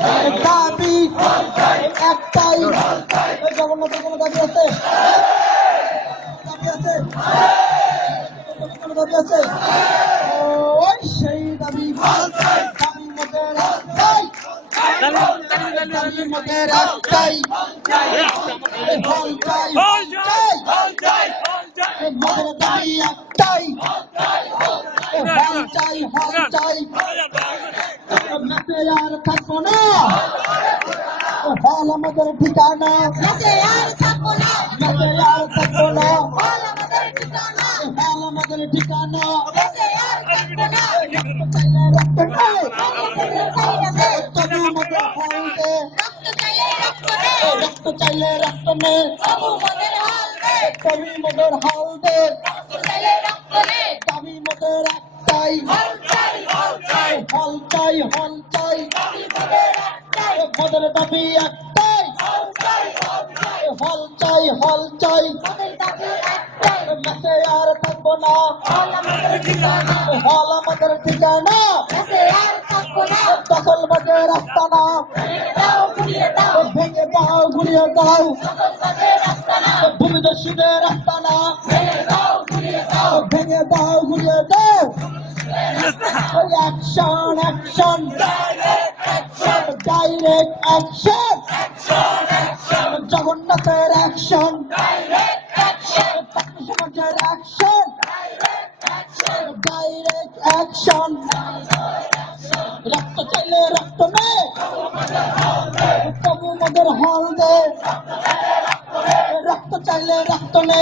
দাবি একটাই, জগন্নাথের কোনো দাবি আছে? দাবি আছে? কোনো দাবি আছে? ওই সেই দাবি, দাবি মোদের একটাই, দাবি মোদের একটাই, হল চাই, হল চাই, মোদের দাবি একটাই, হল চাই, হল চাই, মেতে আর থাকবো না, হল আমাদের ঠিকানা, মেতে আর থাকবো না, মেতে আর থাকবো না, হল আমাদের ঠিকানা, হল আমাদের ঠিকানা, মেতে আর থাকবো না, রক্ত চাইলে রক্ত নেই, তবু মোদের হল দে, রক্ত চাইলে রক্ত নেই, রক্ত চাইলে রক্ত নেই, তবু মোদের হল দে, তবু মোদের হল দে, রক্ত চাইলে রক্ত নেই, দাবি মোদের একটাই, হল চাই, হল চাই, হল চাই, হল চাই, দাবি মোদের একটাই, মোদের দাবি একটাই, হল চাই, হল চাই, হল চাই, হল চাই, মোদের দাবি একটাই, মেতে আর থাকবো না, হল আমাদের ঠিকানা, হল আমাদের ঠিকানা, মেতে আর থাকবো না, দখলবাজের আস্তানা, ভেঙে দাও ঘুরিয়ে দাও, ভেঙে দাও ঘুরিয়ে দাও, দখলবাজের আস্তানা, ভূমিদস্যুদের আস্তানা, ভেঙে দাও ঘুরিয়ে দাও, ভেঙে দাও ঘুরিয়ে দাও, অ্যাকশন অ্যাকশন, ডাইরেক্ট অ্যাকশন, জগন্নাথের অ্যাকশন, সমাজের অ্যাকশন, ডাইরেক্ট অ্যাকশন, রক্ত চাইলে রক্ত নে, তবু মোদের হল দে, রক্ত চাইলে রক্ত নে,